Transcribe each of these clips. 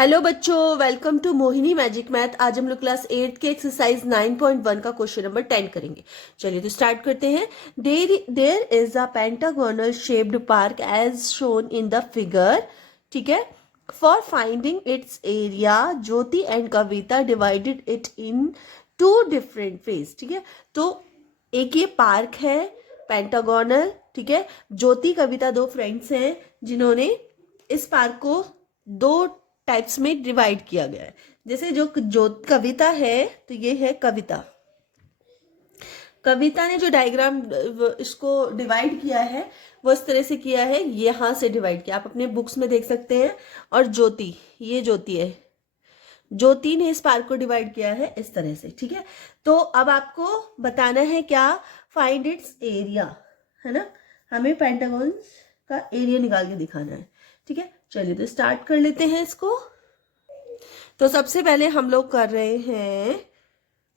Hello बच्चों, welcome to Mohini magic math. आज हम लोग क्लास 8 के एक्सरसाइज 9.1 का क्वेश्चन नंबर 10 करेंगे। चलिए तो स्टार्ट करते हैं। There is a pentagonal shaped park as shown in the figure. ठीक है। For finding its area, Jyoti and Kavita divided it in two different phase. ठीक है, तो एक ये पार्क है पेंटागोनल। ठीक है, ज्योति कविता दो फ्रेंड्स हैं जिन्होंने इस पार्क को दो टाइप्स में डिवाइड किया गया है। जैसे जो कविता है, तो ये है कविता। कविता ने जो डायग्राम इसको डिवाइड किया है वो इस तरह से किया है, यहां से डिवाइड किया, आप अपने बुक्स में देख सकते हैं। और ज्योति, ये ज्योति है, ज्योति ने इस पार्क को डिवाइड किया है इस तरह से। ठीक है, तो अब आपको बताना है क्या, फाइंड इट्स एरिया, है ना। हमें पेंटागन का एरिया निकाल के दिखाना है। ठीक है, चलिए तो स्टार्ट कर लेते हैं इसको। तो सबसे पहले हम लोग कर रहे हैं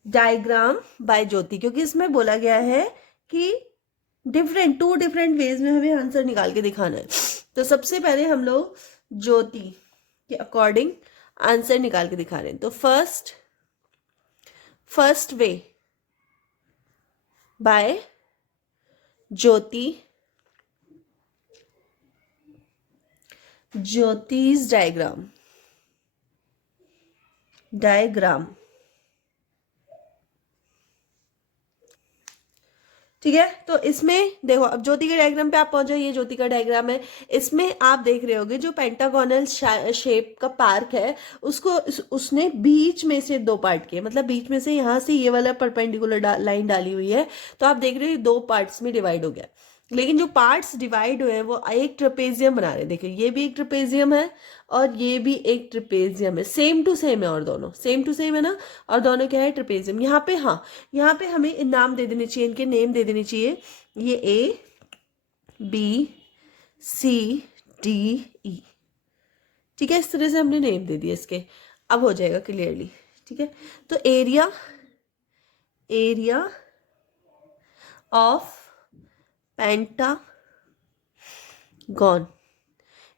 डायग्राम बाय ज्योति, क्योंकि इसमें बोला गया है कि टू डिफरेंट वेज में हमें आंसर निकाल के दिखाना है। तो सबसे पहले हम लोग ज्योति के अकॉर्डिंग आंसर निकाल के दिखा रहे हैं। तो फर्स्ट वे बाय ज्योति's डायग्राम। ठीक है, तो इसमें देखो, अब ज्योति के डायग्राम पे आप पहुंचो। ये ज्योति का डायग्राम है। इसमें आप देख रहे होगे जो पेंटागोनल शेप का पार्क है उसको उसने बीच में से दो पार्ट किए, मतलब बीच में से यहां से ये वाला परपेंडिकुलर लाइन डाली हुई है। तो आप देख रहे हो दो पार्ट्स में डिवाइड हो गया। लेकिन जो पार्ट्स डिवाइड हुए हैं वो एक ट्रेपेजियम बना रहे हैं। देखिए, ये भी एक ट्रेपेजियम है और ये भी एक ट्रेपेजियम है। सेम टू सेम है, और दोनों सेम टू सेम है ना। और दोनों क्या है, ट्रेपेजियम। यहाँ पे, हाँ, यहाँ पे हमें नाम दे देने चाहिए, इनके नेम दे देने चाहिए। ये ए बी सी डी ई। ठीक है, इस तरह से हमने नेम दे दिए इसके। अब हो जाएगा क्लियरली। ठीक है, तो area of pentagon,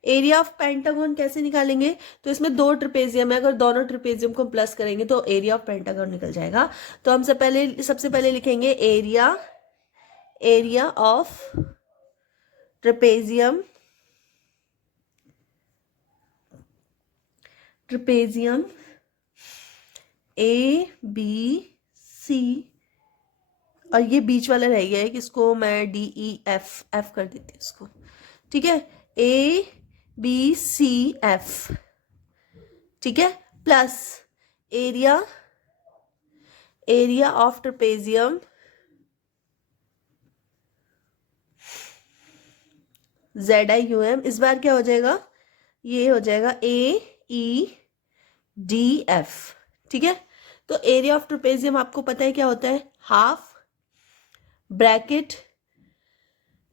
area of pentagon कैसे निकालेंगे। तो इसमें दो ट्रेपेजियम है, अगर दोनों ट्रेपेजियम को प्लस करेंगे तो एरिया ऑफ पेंटागन निकल जाएगा। तो हम सबसे पहले लिखेंगे area of trapezium A B C, और ये बीच वाला रह गया है कि इसको मैं डी ई एफ कर देती हूँ इसको। ठीक है, ए बी सी एफ। ठीक है, plus area of trapezium ZIUM। इस बार क्या हो जाएगा, ये हो जाएगा AEDF। ठीक है, तो एरिया ऑफ ट्रेपेजियम आपको पता है क्या होता है, हाफ ब्रैकेट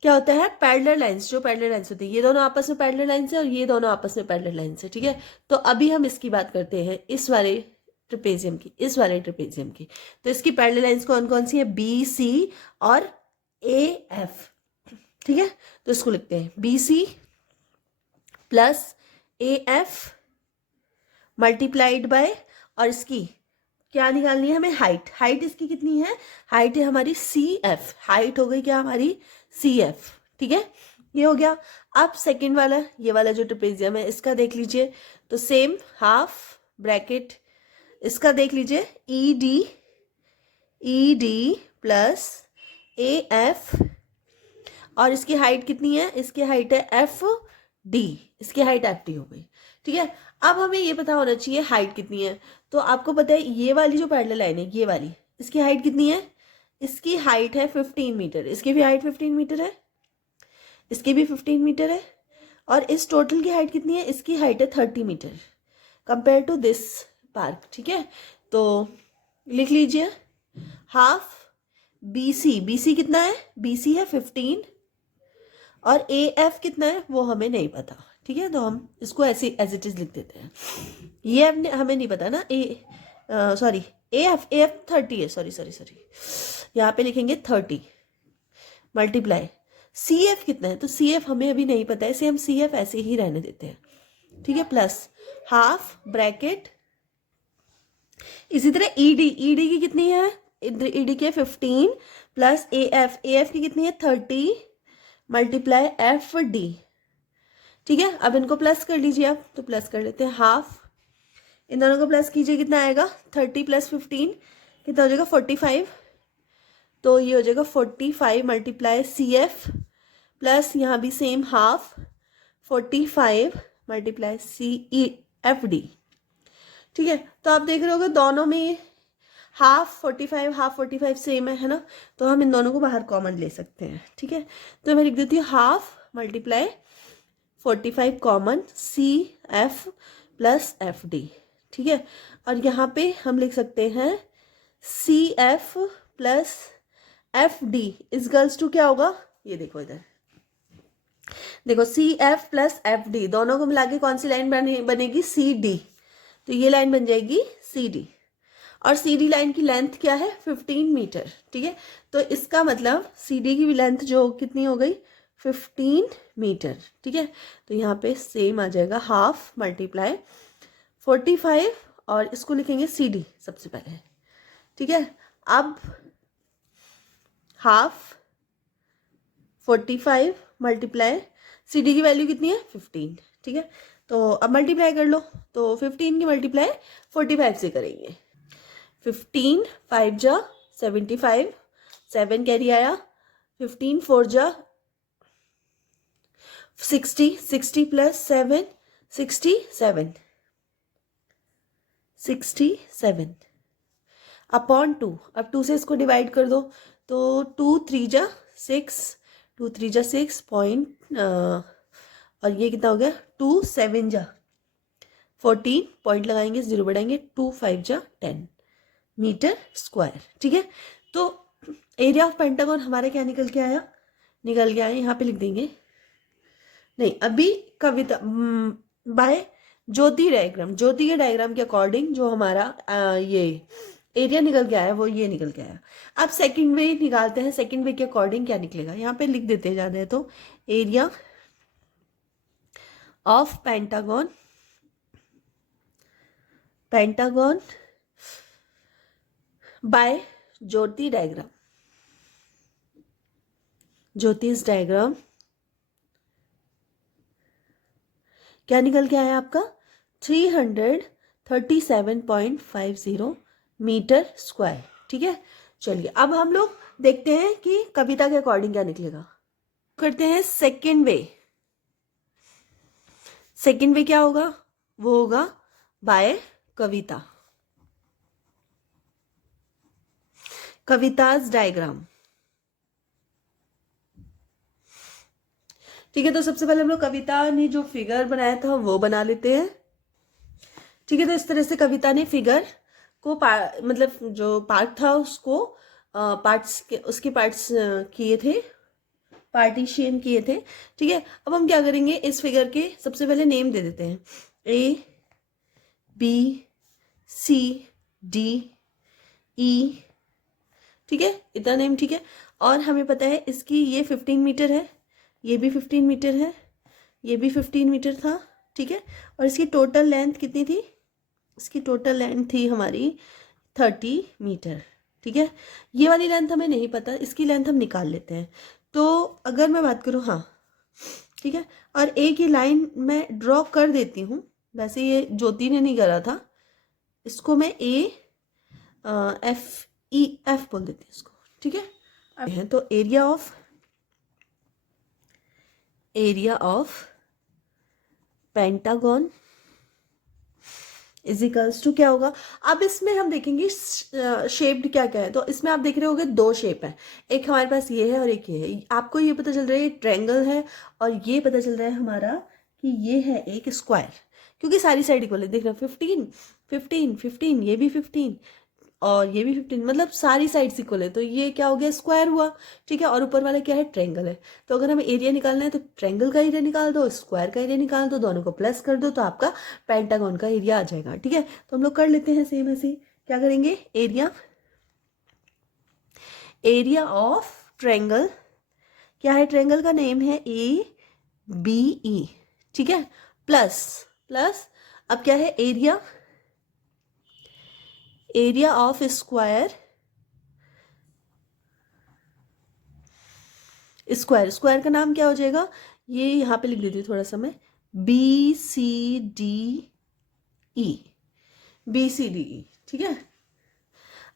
क्या होता है, पैरेलल लाइंस। जो पैरेलल लाइंस होती है, ये दोनों आपस में पैरेलल लाइंस है और ये दोनों आपस में पैरेलल लाइंस है। ठीक है, तो अभी हम इसकी बात करते हैं, इस वाले ट्रेपेजियम की। तो इसकी पैरेलल लाइंस कौन कौन सी है, BC और AF। ठीक है, तो इसको लिखते हैं BC plus AF multiplied by, और इसकी क्या निकालनी है हमें, हाइट इसकी कितनी है, हाइट है हमारी CF। हाइट हो गई क्या हमारी CF। ठीक है, ये हो गया। अब सेकंड वाला, ये वाला जो ट्रेपेजियम है इसका देख लीजिए। तो सेम हाफ ब्रैकेट, इसका देख लीजिए ED प्लस AF, और इसकी हाइट कितनी है, इसकी हाइट है FD। इसकी हाइट FD हो गई। ठीक है, अब हमें ये पता होना चाहिए हाइट कितनी है। तो आपको पता है ये वाली जो पैरेलल लाइन है, ये वाली, इसकी हाइट कितनी है, इसकी हाइट है 15 मीटर। इसकी भी हाइट 15 मीटर है, इसकी भी 15 मीटर है। और इस टोटल की हाइट कितनी है, इसकी हाइट है 30 metre compare to this park. ठीक है, तो लिख लीजिए हाफ BC कितना है, BC है 15, और AF कितना है वो हमें नहीं पता। ठीक है, तो हम इसको ऐसे एज इट इज लिख देते हैं। ये हमें नहीं पता ना, AF 30 है, सॉरी यहाँ पे लिखेंगे 30 मल्टीप्लाई CF कितना है, तो CF हमें अभी नहीं पता है, इसे हम CF ऐसे ही रहने देते हैं। ठीक है, प्लस हाफ ब्रैकेट, इसी तरह ईडी, ईडी की कितनी है, ईडी की 15 प्लस एएफ, एएफ की कितनी है 30 मल्टीप्लाई एफ डी। ठीक है, अब इनको प्लस कर लीजिए आप, तो प्लस कर लेते हैं हाफ, इन दोनों को प्लस कीजिए, कितना आएगा 30 प्लस 15 कितना हो जाएगा 45, तो ये हो जाएगा 45 मल्टीप्लाई सी एफ प्लस यहाँ भी same half 45 multiply C E F D. ठीक है, तो आप देख रहे होगे दोनों में हाफ 45 सेम है ना, तो हम इन दोनों को बाहर कॉमन ले सकते हैं। ठीक है, तो मैं लिख देती हूँ half multiply 45 common C F plus F D. ठीक है, और यहाँ पे हम लिख सकते हैं C F plus F D is equals to क्या होगा, ये देखो इधर देखो, C F plus F D दोनों को मिला के कौन सी लाइन बनेगी, सी डी, तो ये लाइन बन जाएगी सी डी, और सी डी लाइन की लेंथ क्या है 15 मीटर। ठीक है, तो इसका मतलब सी डी की लेंथ जो कितनी हो गई 15 मीटर। ठीक है, तो यहाँ पे सेम आ जाएगा हाफ मल्टीप्लाई 45 और इसको लिखेंगे सी डी सबसे पहले। ठीक है, अब हाफ 45 मल्टीप्लाई सी डी की वैल्यू कितनी है 15। ठीक है, तो अब मल्टीप्लाई कर लो, तो 15 की मल्टीप्लाई 45 से करेंगे, 15 5 जा 75, 7 कैरी आया, 15 4 जा 60, 60 प्लस 7 67, 67 अपॉन 2, अब 2 से इसको डिवाइड कर दो, तो 2 3 जा 6, 2 3 जा 6 पॉइंट, और ये कितना हो गया 2 7 जा 14 पॉइंट लगाएंगे, 0 बढ़ाएंगे, 2 5 जा 10 मीटर स्क्वायर। ठीक है, तो एरिया ऑफ पेंटागन हमारा क्या निकल के आया, निकल गया है, यहाँ पे लिख देंगे, नहीं अभी कविता बाय ज्योति डायग्राम, ज्योति के डायग्राम के अकॉर्डिंग जो हमारा ये एरिया निकल के आया वो ये निकल के आया। अब सेकंड वे निकालते हैं, सेकंड वे के अकॉर्डिंग क्या निकलेगा, यहाँ पे लिख देते हैं ज़्यादा है तो area of pentagon, pentagon by ज्योति डायग्राम, ज्योतिष डायग्राम क्या निकल के आया आपका 337.50 मीटर स्क्वायर। ठीक है, चलिए अब हम लोग देखते हैं कि कविता के अकॉर्डिंग क्या निकलेगा। करते हैं सेकेंड वे, सेकेंड वे क्या होगा, वो होगा बाय कविता, कविताज डायग्राम। ठीक है, तो सबसे पहले हम लोग कविता ने जो फिगर बनाया था वो बना लेते हैं। ठीक है, तो इस तरह से कविता ने फिगर को मतलब जो पार्ट था उसको पार्ट्स के, उसके पार्ट्स किए थे, पार्टीशन किए थे। ठीक है, अब हम क्या करेंगे, इस फिगर के सबसे पहले नेम दे देते हैं, ए बी सी डी ई। ठीक है, इतना नेम ठीक है, और हमें पता है इसकी ये 15 मीटर है, ये भी 15 मीटर है, ये भी 15 मीटर था। ठीक है, और इसकी टोटल लेंथ कितनी थी, इसकी टोटल लेंथ थी हमारी 30 मीटर। ठीक है, ये वाली लेंथ हमें नहीं पता, इसकी लेंथ हम निकाल लेते हैं। तो अगर मैं बात करूँ, हाँ ठीक है, और ए की लाइन मैं ड्रॉ कर देती हूँ, वैसे ये ज्योति ने नहीं करा था, इसको मैं ए एफ ई एफ बोल देती हूँ इसको। ठीक है, अब तो area of pentagon is equals to क्या होगा। अब इसमें हम देखेंगे शेप्ड क्या क्या है, तो इसमें आप देख रहे होगे दो शेप है, एक हमारे पास ये है और एक ये है। आपको ये पता चल रहा है ये ट्रायंगल है, और ये पता चल रहा है हमारा कि ये है एक स्क्वायर, क्योंकि सारी साइड इक्वल है। देख रहे हो 15 15 15, ये भी 15 और ये भी 15, मतलब सारी साइड्स इक्वल है, तो ये क्या हो गया स्क्वायर हुआ। ठीक है, और ऊपर वाला क्या है ट्रायंगल है। तो अगर हमें एरिया निकालना है तो ट्रायंगल का एरिया निकाल दो, स्क्वायर का एरिया निकाल दो, दोनों को प्लस कर दो, तो आपका पेंटागन का एरिया आ जाएगा। ठीक है, तो हम लोग कर लेते हैं सेम ऐसे, क्या करेंगे, एरिया ऑफ ट्रायंगल, क्या है ट्रायंगल का नेम है ए बी ई। ठीक है, प्लस अब क्या है, area, area of square, square, square का नाम क्या हो जाएगा, ये यहाँ पे लिख देती हूँ थोड़ा सा मैं, BCDE, BCDE, ठीक है।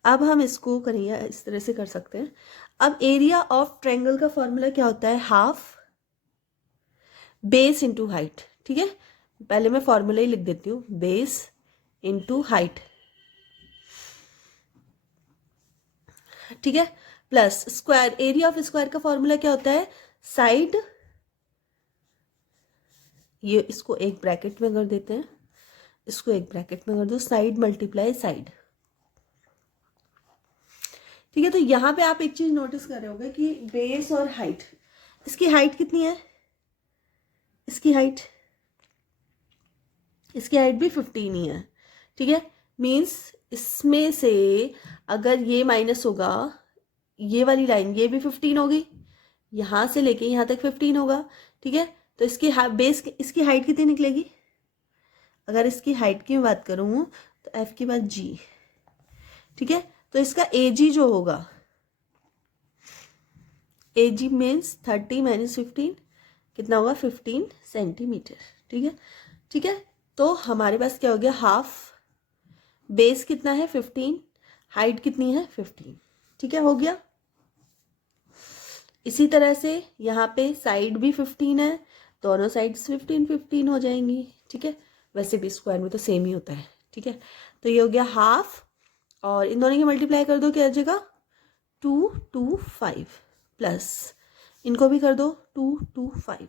अब हम इसको करिए, इस तरह से कर सकते हैं। अब एरिया ऑफ ट्रायंगल का फॉर्मूला क्या होता है, हाफ बेस इंटू हाइट, ठीक है। पहले मैं फॉर्मूला ही लिख देती हूँ, बेस इंटू हाइट, ठीक है, plus square, area of square का फॉर्मूला क्या होता है, साइड, ये इसको एक ब्रैकेट में कर देते हैं, इसको एक ब्रैकेट में कर दो, साइड मल्टीप्लाई साइड, ठीक है। तो यहाँ पे आप एक चीज नोटिस कर रहे होगे कि बेस और हाइट, इसकी हाइट कितनी है, इसकी हाइट भी 15 ही है, ठीक है। मीन्स इसमें से अगर ये माइनस होगा, ये वाली लाइन, ये भी 15 होगी, यहाँ से लेके यहाँ तक 15 होगा, ठीक है। तो इसकी बेस, इसकी हाइट कितनी निकलेगी, अगर इसकी हाइट की बात करूँ तो F के बाद G, ठीक है। तो इसका AG जो होगा, AG मीन्स 30 माइनस 15 कितना होगा, 15 सेंटीमीटर, ठीक है, ठीक है। तो हमारे पास क्या हो गया, हाफ, बेस कितना है 15, हाइट कितनी है 15, ठीक है, हो गया। इसी तरह से यहाँ पे साइड भी 15 है, दोनों साइड्स 15 15 हो जाएंगी, ठीक है। वैसे भी स्क्वायर में तो सेम ही होता है, ठीक है। तो ये हो गया हाफ, और इन दोनों की मल्टीप्लाई कर दो, क्या आ जाएगा 225, प्लस इनको भी कर दो 225,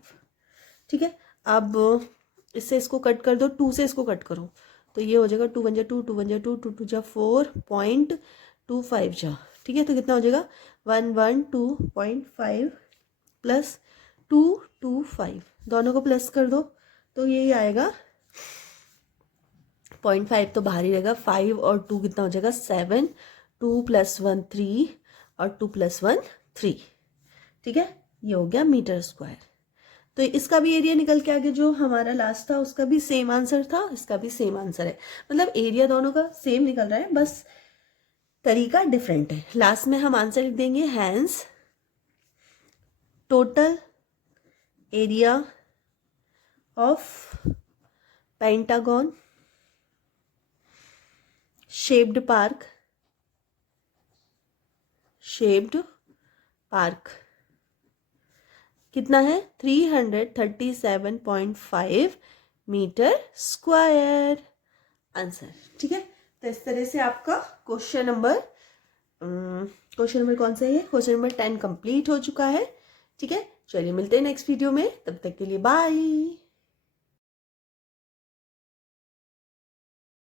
ठीक है। अब इससे इसको कट कर दो, 2 से इसको कट करो, तो ये हो जाएगा 2 1 जा 2, 2 1 जा 2, 2 2 जा 4.25 जा, ठीक है। तो कितना हो जाएगा 112.5 प्लस 225, दोनों को प्लस कर दो, तो ये आएगा 0.5 तो बाहर ही रहेगा, 5 और 2 कितना हो जाएगा 7, 2 + 1 3 और 2 + 1 3, ठीक है। ये हो गया मीटर स्क्वायर। तो इसका भी एरिया निकल के आ गया, जो हमारा लास्ट था उसका भी सेम आंसर था, इसका भी सेम आंसर है, मतलब एरिया दोनों का सेम निकल रहा है, बस तरीका डिफरेंट है। लास्ट में हम आंसर लिख देंगे, hence total area of pentagon shaped park कितना है, 337.5 मीटर स्क्वायर, आंसर, ठीक है। तो इस तरह से आपका क्वेश्चन नंबर कौन सा है, क्वेश्चन नंबर 10 कंप्लीट हो चुका है, ठीक है। चलिए मिलते हैं नेक्स्ट वीडियो में, तब तक के लिए बाय।